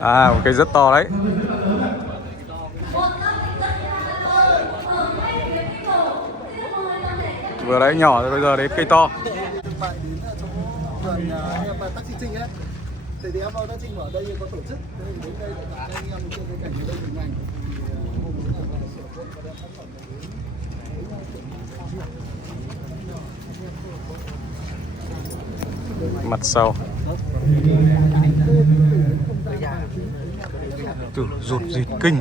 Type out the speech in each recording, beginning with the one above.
À, một cây rất to đấy. Vừa đấy nhỏ rồi bây giờ đến cây to. Bạn đến chỗ vườn em taxi Trinh ấy. Thì em vào taxi ở đây có tổ chức. Thế thì đến đây để anh em chơi cái cảnh ở đây hình ảnh. Mong muốn là sửa chữa và đem tác phẩm đến. Mặt sau. Từ rụt rịt kinh.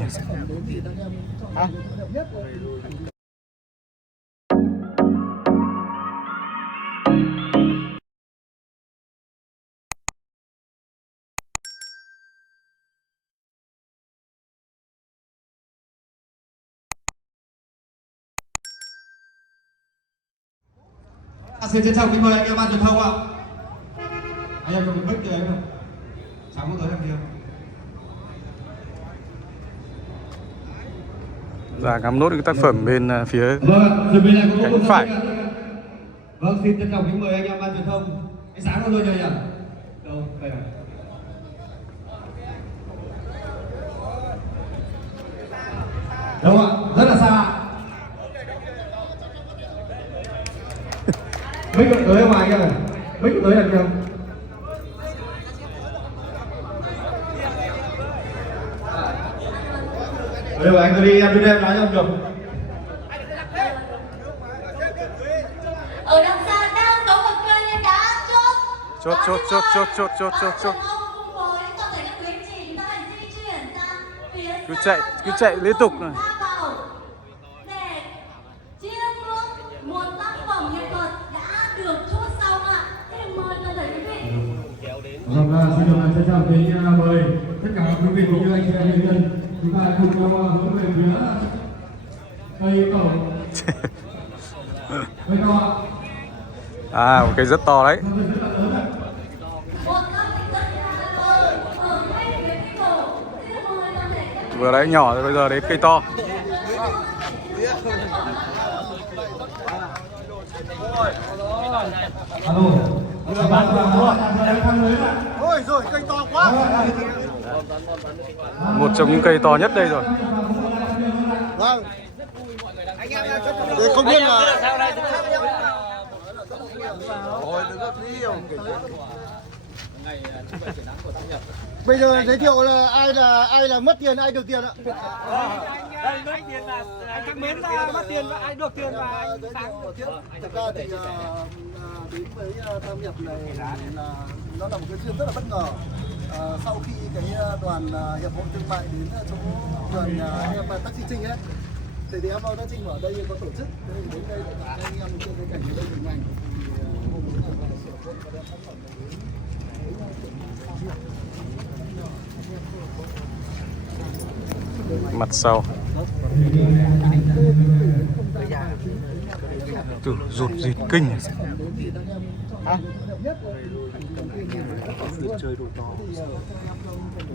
Xin trân trọng kính mời anh em ban truyền thông ạ. Anh em cầm mic kìa em ạ. Sáng có tới em kia. Ra ngắm nốt cái tác phẩm bên phía Vâng, chuẩn bị lại có cánh phải. Vâng, xin trân trọng kính mời anh em ban truyền thông. Anh Sáng có rồi nhỉ? Đâu, đây này. Đâu ạ? Rất là xa. Mic tới không anh em này? Mic tới anh em. Bây giờ anh cứ đi, em cứ đem lái cho ông chụp. Ở đằng xa đang có một cây đá chốt. Chốt. Cứ chạy liên tục này. Để chiêm ngưỡng một tác phẩm nghệ thuật đã được chốt xong ạ. Thế thì mời toàn thể quý vị. Vâng, xin được trân trọng kính mời tất cả quý vị cũng như anh chị em nhân dân chúng ta cùng nhau hướng về phía cây cầu. Cây cầu ạ. À, một cây rất to đấy. Vừa đấy nhỏ rồi bây giờ đến cây to. Alo. Ôi rồi cây to quá. Một trong những cây to nhất đây rồi. Vâng. Để không biết là rồi đừng có nhiều. Bây giờ giới thiệu là ai là mất tiền, ai được tiền ạ? Đây mất tiền là anh Thắng Mến là mất tiền và ai được tiền và anh Sáng được tiền. Thật ra thì đến với Tam Hiệp này là nó là một cái duyên rất là bất ngờ. Sau khi cái đoàn hiệp hội thương mại đến chỗ vườn em taxi Trinh ấy, thì em vào taxi ở đây có tổ chức. Thế thì đến đây để anh em chơi cái cảnh ở đây hình ảnh. Mong muốn là sửa chữa và đem tác phẩm đến. Mặt sau. Từ rụt rịt kinh.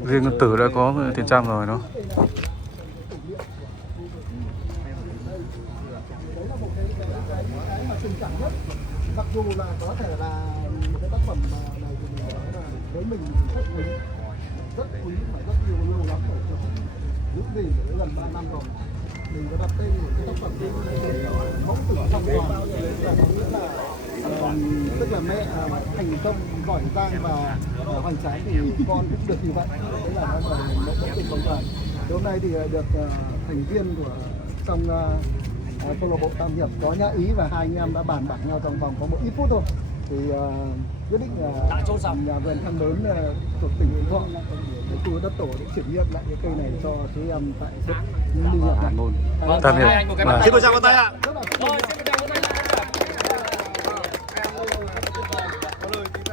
Riêng con Tử đã có tiền trăm rồi đó. Mặc dù là có thể là một cái tác phẩm này thì mình nói là với mình rất quý mà rất nhiều lâu lắm rồi, những gì để gần 3 năm rồi mình có đặt tên một cái tác phẩm tên mẫu tử trong toàn, là có nghĩa là tức là mẹ thành công giỏi giang và hoành tráng thì con cũng được như vậy. Đấy là nó là mẫu tử trong toàn. Hôm nay thì được thành viên của trong câu lạc bộ Tam Hiệp có Nhã Ý và hai anh em đã bàn bạc nhau trong vòng có một ít phút thôi thì quyết định nhà vườn Thăng Mến thuộc tỉnh Bình Thuận để khu đất tổ để chuyển nhượng lại cái cây này cho chị em tại xã Ninh Hiệp. Tam Hiệp. Xin mời chào con tay ạ.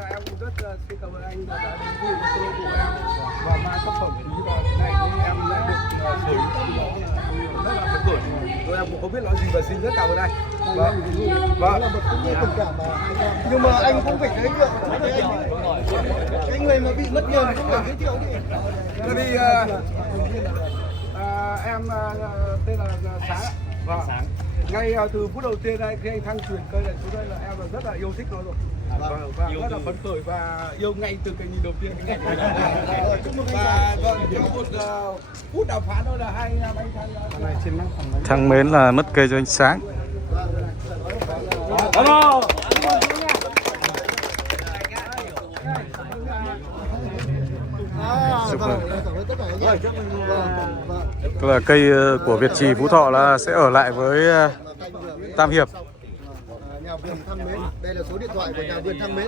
Em cũng rất xin cảm ơn anh đã đến với câu lạc bộ em và mang tác phẩm như này em lại được sửa rất là phấn khởi. Tôi em cũng không biết nói gì và xin rất cảm ơn anh. Vâng. Nhưng mà anh cũng phải giới thiệu cái người mà bị mất tiền cũng phải giới thiệu đi. Bởi vì em tên là Sáng. Vâng. Ngay từ phút đầu tiên đây khi anh Thăng chuyển cây này xuống đây là em rất là yêu thích nó rồi. Và rất là phấn khởi và yêu ngay từ cái nhìn đầu tiên. một phút đàm phán thôi là hai mấy thằng. Thằng Mến là mất cây cho ánh sáng. Hello. Tức là cây của Việt Trì Phú Thọ là sẽ ở lại với Tam Hiệp. Nhà vườn Thăng Mến, đây là số điện thoại của nhà vườn Thăng Mến.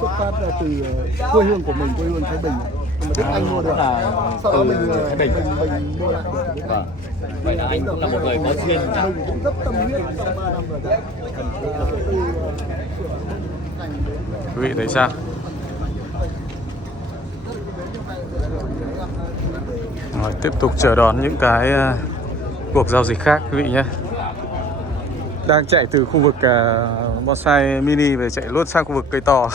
Xuất phát là từ quê hương của mình, quê hương Thái Bình. Mà Đức Anh mua được, sau đó mình mua lại được. Vậy là anh cũng là một người có duyên. Mình cũng rất tâm huyết trong 3 năm rồi đấy. Quý vị thấy sao? Rồi, tiếp tục chờ đón những cái cuộc giao dịch khác quý vị nhé. Đang chạy từ khu vực bonsai mini về chạy luôn sang khu vực cây to.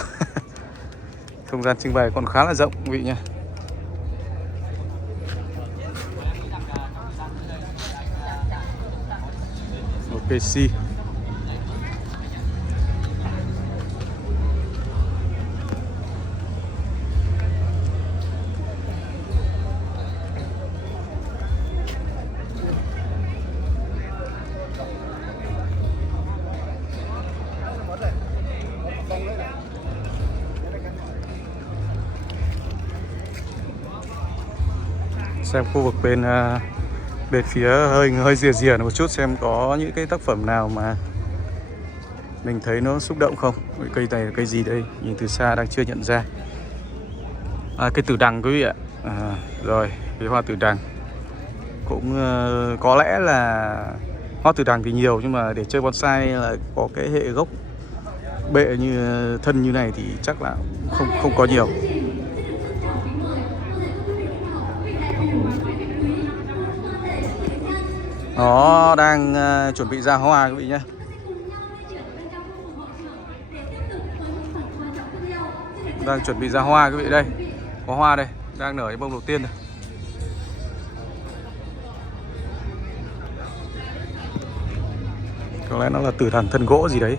Không gian trưng bày còn khá là rộng quý vị nhé. OKC. Xem khu vực bên phía hơi rìa một chút xem có những cái tác phẩm nào mà mình thấy nó xúc động không. Cây này là cây gì đây? Nhìn từ xa đang chưa nhận ra. Cây tử đằng quý vị ạ. Rồi, cái hoa tử đằng cũng có lẽ là hoa tử đằng thì nhiều, nhưng mà để chơi bonsai là có cái hệ gốc bệ như thân như này thì chắc là không có nhiều. Nó đang chuẩn bị ra hoa quý vị nhé. Đang chuẩn bị ra hoa quý vị đây. Có hoa đây, đang nở cái bông đầu tiên này. Có lẽ nó là tử thần thân gỗ gì đấy.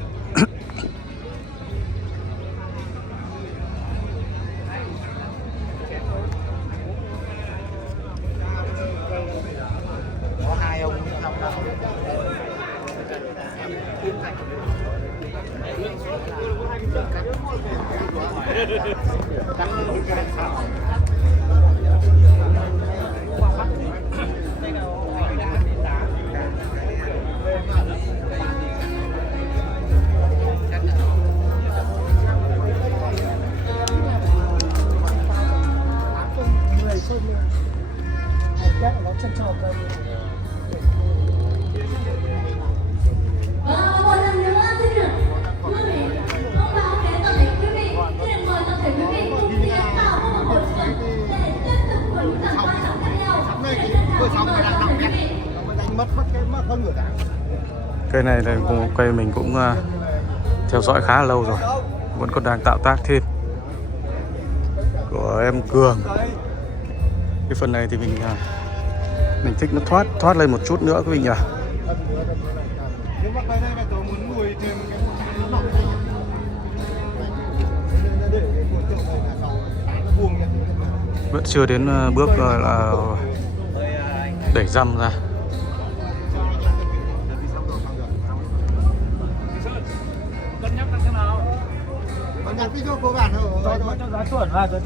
Một lần nữa xin được quý vị thông báo đến toàn thể quý vị, xin mời toàn thể quý vị cùng tiến vào khu vực hội trường để tiếp tục hướng dẫn quan trọng tiếp theo. Cây này là cây mình cũng theo dõi khá là lâu rồi, vẫn còn đang tạo tác thêm của em Cường. Cái phần này thì mình thích nó thoát lên một chút nữa quý vị nhỉ. Vẫn chưa đến bước là đẩy răm ra. Cân nhắc làm thế nào? Còn nhắn video của bạn Cho giá chuẩn và cho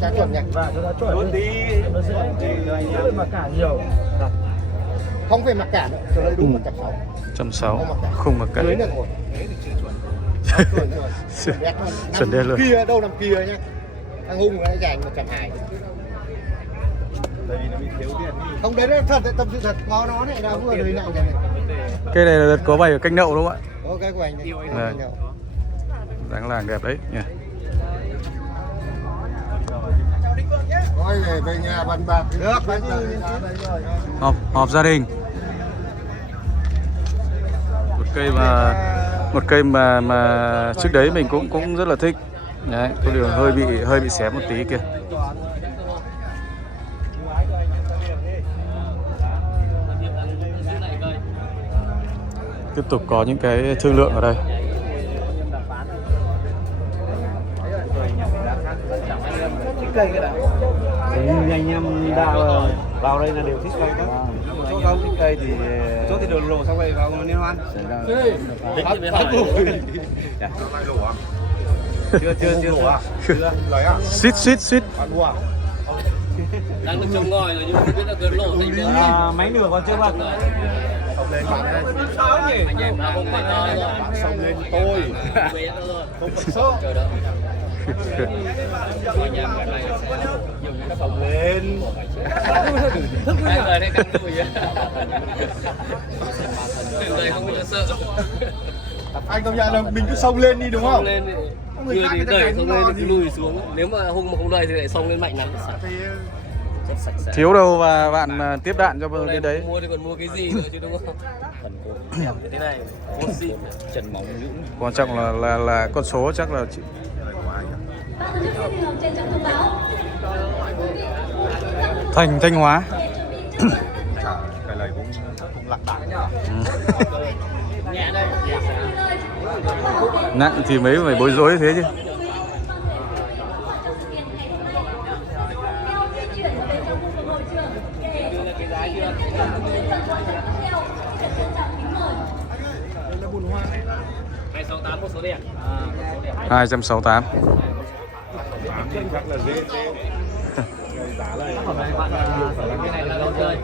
giá chuẩn nhỉ? Và cho giá chuẩn. Luôn đi. Nó sẽ để mà cả nhiều. Không phải mặc cả nữa, cho đây đúng 160, không mặc cả. Dưới này rồi. Chuẩn đen luôn. Kia đâu nằm kia nhá. Thằng Hùng nó dành 120. Tại vì nó bị thiếu tiền đi. Không đấy, thật tâm sự thật, có nó này là vừa đời nặng này. Cây này là có bày ở canh đậu đúng không ạ? Có cái của anh này. Đáng là đẹp đấy nhỉ. Ôi về nhà bàn bạc được đấy chứ. Họp gia đình. Một cây mà trước đấy mình cũng rất là thích. Đấy, có điều hơi bị xém một tí kìa. Tiếp tục có những cái thương lượng ở đây. Cây cái đã. Anh em đạo vào đây là đều thích cây đó. Chỗ không thích cây thì chỗ thì đường lộ xong rồi vào liên hoan. Chưa. Suýt. Đang được trông ngòi rồi nhưng mà không biết là cơn lộ thành Mấy nửa còn chưa bằng. anh em đã không phải Xong lên tôi. không sợ trời đó. Anh em cái này sẽ dùng những cái phòng Lên. hai người đây căng đùi người không bao giờ sợ. Anh công nhận là mình cứ xông lên đi đúng không? Lên người thì đẩy xong lên thì lùi xuống. Nếu mà hôm mà không đẩy thì lại xông lên mạnh lắm. Rất sạch sẽ. Thiếu đâu mà bạn tiếp đạn cho cái đấy. Mua thì còn mua cái gì nữa chứ đúng không? Thần cổ như thế này, oxy, trần móng nhũn. Quan trọng là con số chắc là chị. Ban tổ chức xin được trân trọng thông báo. Thanh Hóa. Cái này cũng lạc đạn nhá. Nhẹ đây. Nặng thì mấy phải bối rối thế chứ. Hai 68 một số đẹp. 268. Chắc là dễ. Giá này. Cái này là lâu chơi.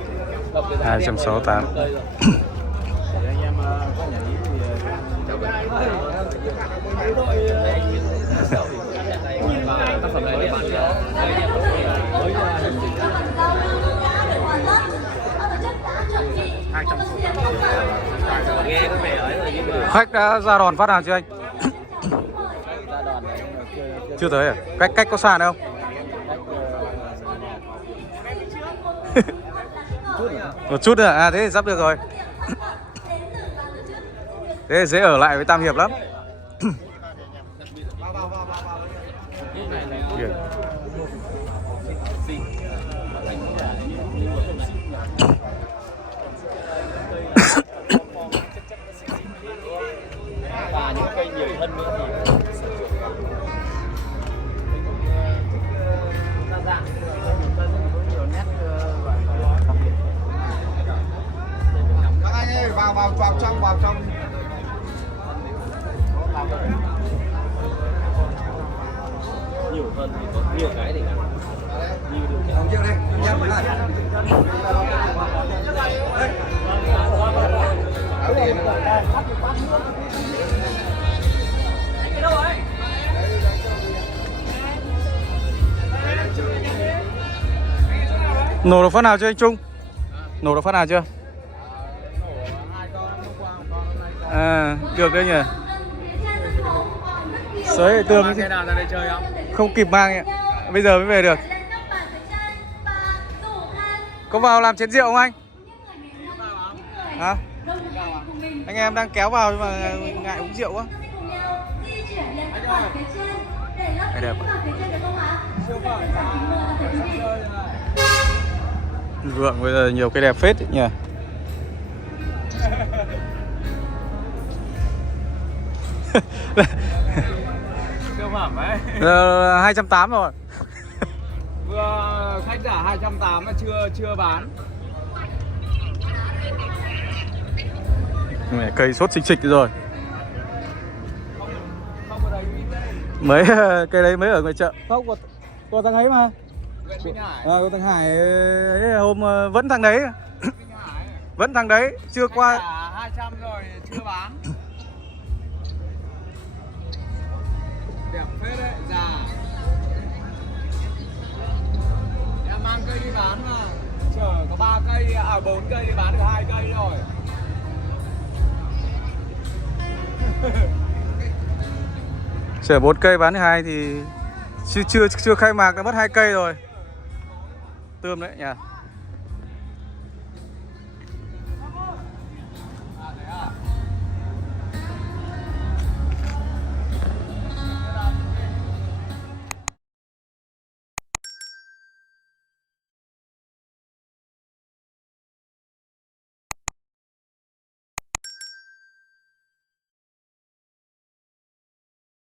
268. Anh em có nhà ý thì tác phẩm này đẹp. Nghe có vẻ ấy rồi nhưng mà Khách đã ra đòn phát hàng chưa anh? ra đòn này Chưa tới à? Cách có xa nữa không? Một chút nữa à? Thế thì sắp được rồi. Thế thì dễ ở lại với Tam Hiệp lắm. và những cây nhiều thân nữa thì đa dạng nhiều nét các anh ơi vào trong. nhiều hơn thì có nhiều cái để làm nhiều điều kiện. Không chịu đi. Nổ được phát nào chưa anh Trung? Nổ được phát nào chưa? À, được đấy nhỉ. Sới tường Thế nào ra đây chơi không? không kịp mang ạ. Bây giờ mới về được. Có vào làm chén rượu không anh? Hả? Anh em đang kéo vào nhưng mà ngại uống rượu quá. Đẹp. Vượng bây giờ nhiều cái đẹp phết ấy nhỉ. Siêu phẩm ấy. 280 rồi. Vừa khách giả 280 mà chưa bán. Mẹ, cây sốt xịch rồi. Không có đấy. Mấy cây đấy mới ở ngoài chợ. Không có thằng ấy mà. Nguyễn Minh Hải. Có thằng Hải ấy, hôm vẫn thằng đấy. Vẫn thằng đấy, chưa qua. 200 rồi chưa bán. Đẹp phết đấy, già. Em mang cây đi bán mà. Chở có 3 cây, 4 cây đi bán được 2 cây rồi. Chở 4 cây bán 2 thì chưa khai mạc đã mất 2 cây rồi. Tươm đấy nhỉ.